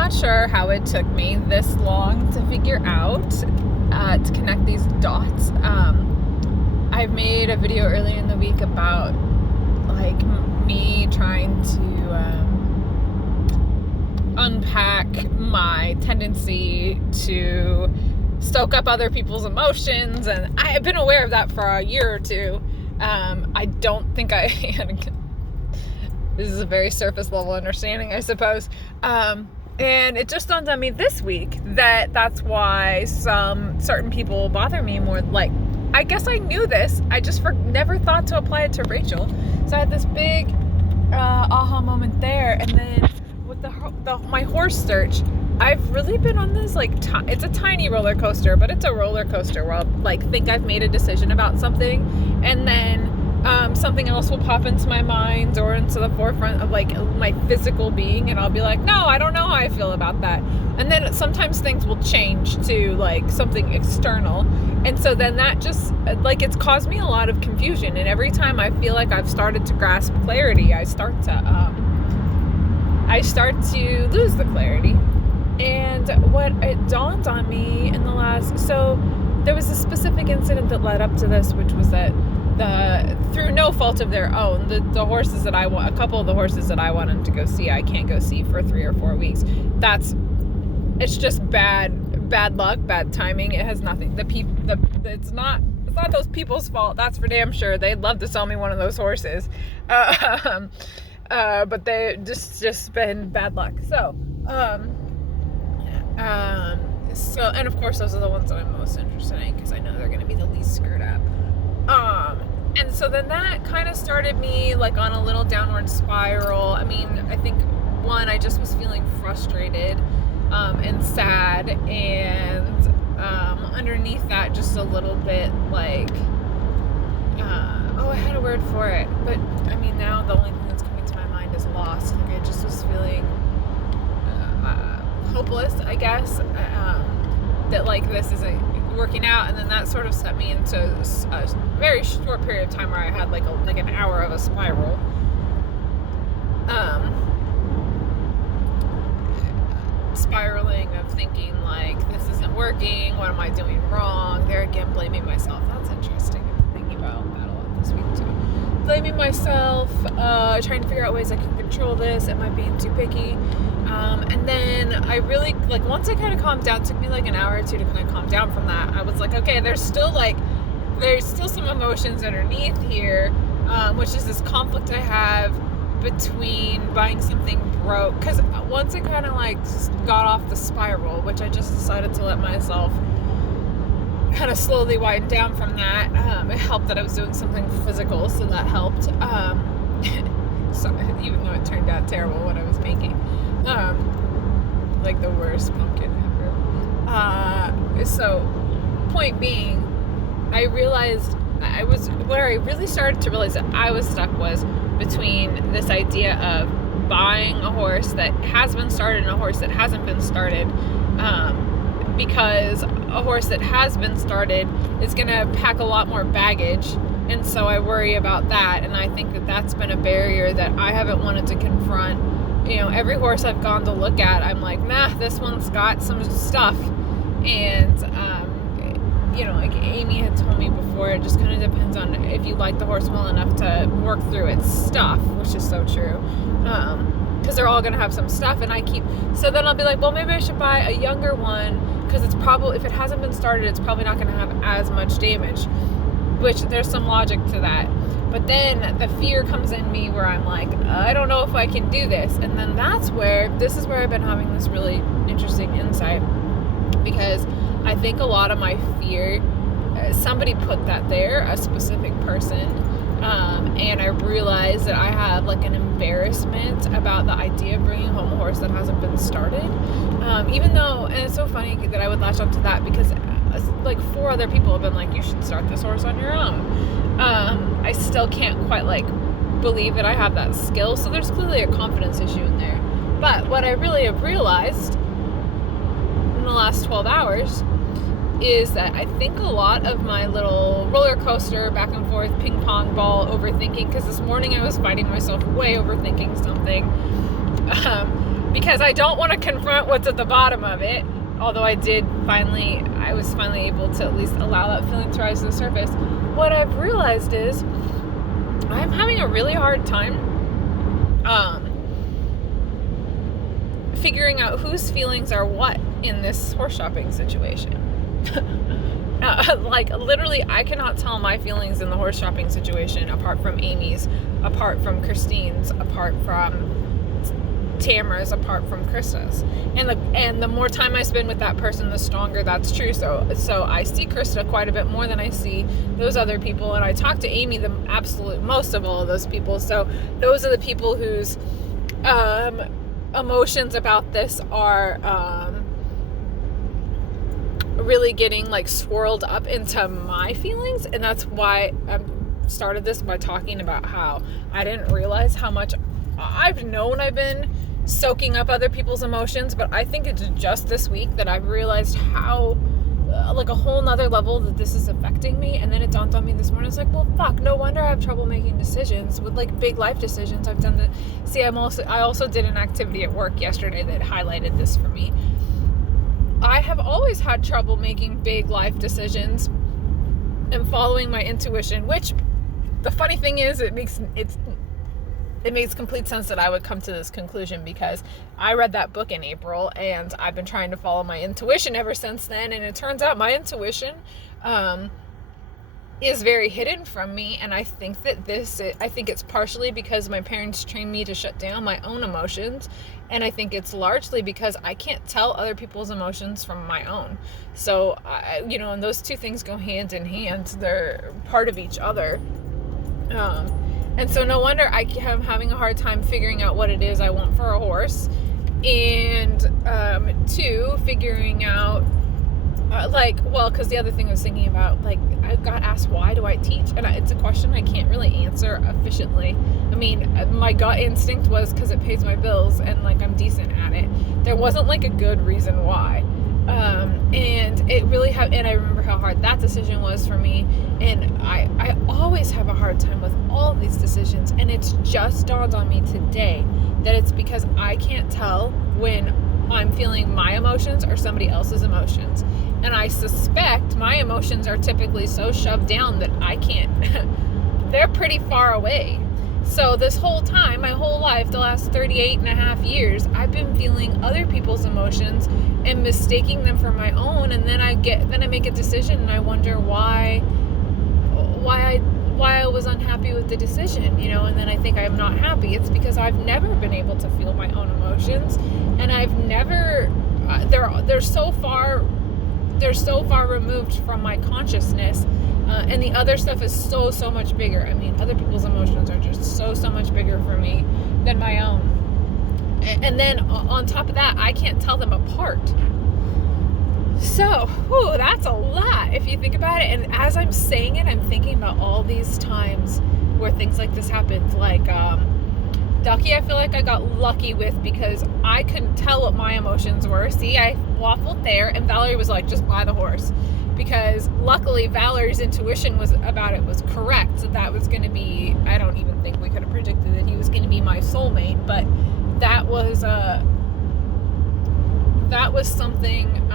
not sure how it took me this long to figure out to connect these dots. I made a video earlier in the week about like me trying to unpack my tendency to stoke up other people's emotions, and I have been aware of that for a year or two. I don't think this is a very surface level understanding, I suppose. And it just dawned on me this week that that's why some certain people bother me more. Like, I guess I knew this. I just never thought to apply it to Rachel. So I had this big aha moment there. And then with my horse search, I've really been on this, like, it's a tiny roller coaster, but it's a roller coaster where I'll, like, think I've made a decision about something, and then something else will pop into my mind or into the forefront of, like, my physical being, and I'll be like, no, I don't know how I feel about that. And then sometimes things will change to, like, something external. And so then that just, like, it's caused me a lot of confusion. And every time I feel like I've started to grasp clarity, I start to lose the clarity. And what it dawned on me in the so there was a specific incident that led up to this, which was that through no fault of their own, the horses that a couple of the horses that I wanted to go see, I can't go see for 3 or 4 weeks. It's just bad luck, bad timing. It has nothing. It's not those people's fault. That's for damn sure. They'd love to sell me one of those horses. But they just been bad luck. So and of course those are the ones that I'm most interested in, because I know they're going to be the least screwed up. And so then that kind of started me, like, on a little downward spiral. I mean, I think, one, I just was feeling frustrated, and sad, and, underneath that, just a little bit, like, I had a word for it, but, I mean, now the only thing that's coming to my mind is lost. Like, I just was feeling, hopeless, I guess, that, like, this isn't working out. And then that sort of set me into a very short period of time where I had like an hour of a spiral, spiraling of thinking, like, this isn't working, what am I doing wrong? There again, blaming myself. That's interesting. I'm thinking about that a lot this week too. Blaming myself, trying to figure out ways I can control this. Am I being too picky? And then I really, like, once I kind of calmed down, it took me like an hour or two to kind of calm down from that. I was like, okay, there's still some emotions underneath here, which is this conflict I have between buying something broke. Because once I kind of, like, got off the spiral, which I just decided to let myself kind of slowly wind down from that, it helped that I was doing something physical, so that helped. So, even though it turned out terrible what I was making. Like the worst pumpkin ever. So, point being, I realized where I really started to realize that I was stuck was between this idea of buying a horse that has been started and a horse that hasn't been started. Because a horse that has been started is going to pack a lot more baggage. And so I worry about that. And I think that that's been a barrier that I haven't wanted to confront. You know, every horse I've gone to look at, I'm like, nah, this one's got some stuff. And, you know, like Amy had told me before, it just kind of depends on if you like the horse well enough to work through its stuff, which is so true. Because they're all going to have some stuff. And so then I'll be like, well, maybe I should buy a younger one, because it's probably, if it hasn't been started, it's probably not going to have as much damage, which there's some logic to that. But then the fear comes in me where I'm like, I don't know if I can do this. And then this is where I've been having this really interesting insight, because I think a lot of my fear, somebody put that there, a specific person, and I realized that I have, like, an embarrassment about the idea of bringing home a horse that hasn't been started, even though, and it's so funny that I would latch onto that, because like 4 other people have been like, you should start this horse on your own. I still can't quite, like, believe that I have that skill, so there's clearly a confidence issue in there. But what I really have realized in the last 12 hours is that I think a lot of my little roller coaster, back and forth, ping pong ball overthinking, because this morning I was finding myself way overthinking something, because I don't want to confront what's at the bottom of it. Although I was finally able to at least allow that feeling to rise to the surface. What I've realized is I'm having a really hard time figuring out whose feelings are what in this horse shopping situation. Like, literally, I cannot tell my feelings in the horse shopping situation apart from Amy's, apart from Christine's, apart from Tamara's, apart from Krista's. And the more time I spend with that person, the stronger that's true. So I see Krista quite a bit more than I see those other people, and I talk to Amy the absolute most of all of those people. So those are the people whose emotions about this are really getting like swirled up into my feelings. And that's why I started this by talking about how I didn't realize how much I've known I've been soaking up other people's emotions, but I think it's just this week that I've realized how like a whole nother level that this is affecting me. And then it dawned on me this morning, it's like, well, fuck, no wonder I have trouble making decisions with like big life decisions. I've done that. See, I also did an activity at work yesterday that highlighted this for me. I have always had trouble making big life decisions and following my intuition, which the funny thing is it makes complete sense that I would come to this conclusion, because I read that book in April and I've been trying to follow my intuition ever since then. And it turns out my intuition is very hidden from me. And I think it's partially because my parents trained me to shut down my own emotions. And I think it's largely because I can't tell other people's emotions from my own. So, and those two things go hand in hand. They're part of each other. And so no wonder I am having a hard time figuring out what it is I want for a horse. And two, figuring out, because the other thing I was thinking about, like, I got asked, why do I teach? And it's a question I can't really answer efficiently. I mean, my gut instinct was because it pays my bills and, like, I'm decent at it. There wasn't, like, a good reason why. And it really and I remember how hard that decision was for me. And I always have a hard time with all these decisions. And it's just dawned on me today that it's because I can't tell when I'm feeling my emotions or somebody else's emotions. And I suspect my emotions are typically so shoved down that I can't, they're pretty far away. So this whole time, my whole life, the last 38 and a half years, I've been feeling other people's emotions and mistaking them for my own. And then I make a decision and I wonder why I was unhappy with the decision, and then I think I'm not happy. It's because I've never been able to feel my own emotions, and I've never, they're so far removed from my consciousness. And the other stuff is so much bigger. I mean, other people's emotions are just so much bigger for me than my own. And then on top of that, I can't tell them apart. So, that's a lot if you think about it. And as I'm saying it, I'm thinking about all these times where things like this happened. Like, Ducky, I feel like I got lucky with, because I couldn't tell what my emotions were. See, I waffled there, and Valerie was like, just buy the horse. Because luckily Valerie's intuition was correct. So that was going to be, I don't even think we could have predicted that he was going to be my soulmate, but that was something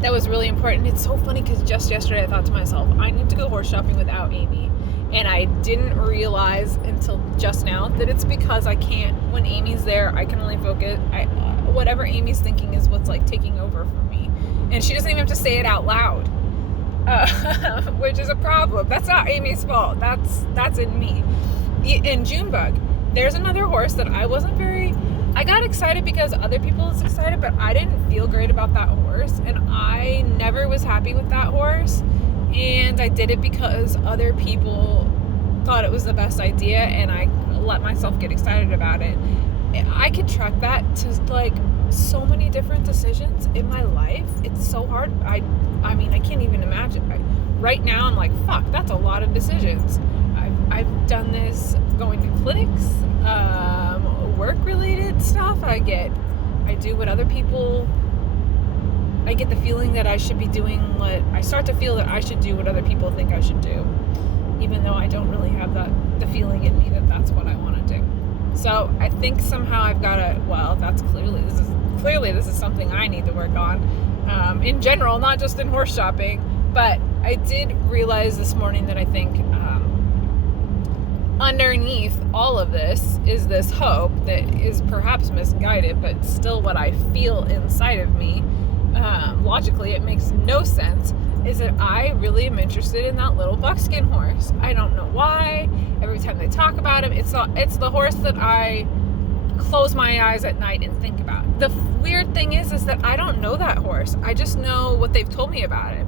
that was really important. It's so funny because just yesterday I thought to myself, I need to go horse shopping without Amy. And I didn't realize until just now that it's because I can't, when Amy's there, I can only focus, whatever Amy's thinking is what's like taking over for me. And she doesn't even have to say it out loud, which is a problem. That's not Amy's fault. That's in me. In Junebug, there's another horse that I got excited because other people was excited, but I didn't feel great about that horse. And I never was happy with that horse. And I did it because other people thought it was the best idea, and I let myself get excited about it. I could track that to like so many different decisions in my life. It's so hard. I mean, I can't even imagine. Right now, I'm like, fuck, that's a lot of decisions. I've done this going to clinics, work-related stuff. I do what other people. I get the feeling that I should be doing I start to feel that I should do what other people think I should do, even though I don't really have the feeling in me that that's what I want to do. So I think somehow I've got to, well, this is something I need to work on, in general, not just in horse shopping. But I did realize this morning that I think underneath all of this is this hope that is perhaps misguided, but still what I feel inside of me. Logically, it makes no sense, is that I really am interested in that little buckskin horse. I don't know why. Every time they talk about him, it's the horse that I close my eyes at night and think about. The weird thing is that I don't know that horse. I just know what they've told me about it.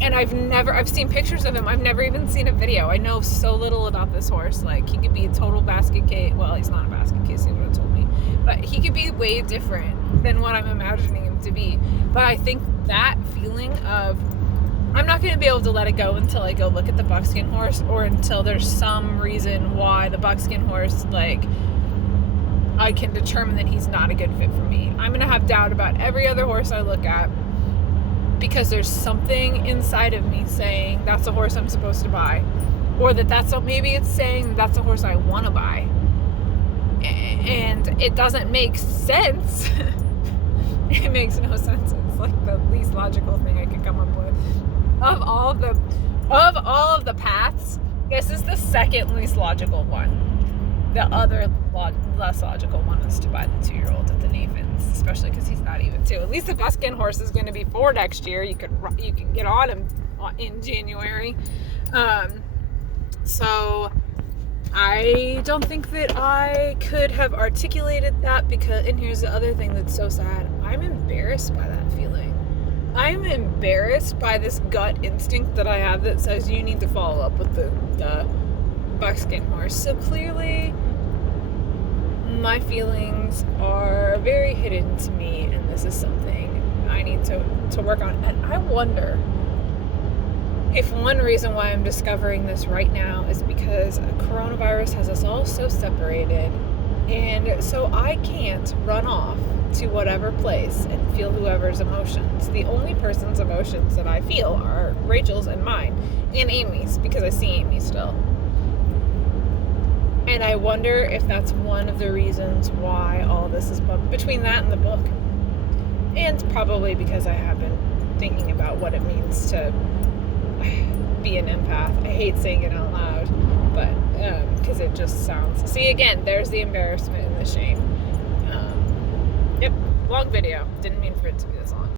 And I've seen pictures of him. I've never even seen a video. I know so little about this horse. Like, he could be a total basket case. Well, he's not a basket case, he would have told me. But he could be way different than what I'm imagining him to be. But I think that feeling of, I'm not going to be able to let it go until I go look at the buckskin horse, or until there's some reason why the buckskin horse, like, I can determine that he's not a good fit for me. I'm going to have doubt about every other horse I look at, because there's something inside of me saying that's a horse I'm supposed to buy, or maybe it's saying that's a horse I want to buy, and it doesn't make sense. It makes no sense. It's like the least logical thing I could come up with. Of all of the paths, this is the second least logical one. The other less logical one is to buy the 2-year-old at the Nathans, especially because he's not even 2. At least the buckskin horse is going to be 4 next year. You can get on him in January. So I don't think that I could have articulated that, because, and here's the other thing that's so sad, I'm embarrassed by that feeling. I'm embarrassed by this gut instinct that I have that says you need to follow up with the buckskin horse. So clearly my feelings are very hidden to me, and this is something I need to work on. And I wonder if one reason why I'm discovering this right now is because coronavirus has us all so separated, and so I can't run off to whatever place and feel whoever's emotions. The only person's emotions that I feel are Rachel's and mine, and Amy's, because I see Amy still. And I wonder if that's one of the reasons why all this is between that and the book. And probably because I have been thinking about what it means to be an empath. I hate saying it out loud, but because it just sounds... See, again, there's the embarrassment and the shame. Yep, long video. Didn't mean for it to be this long.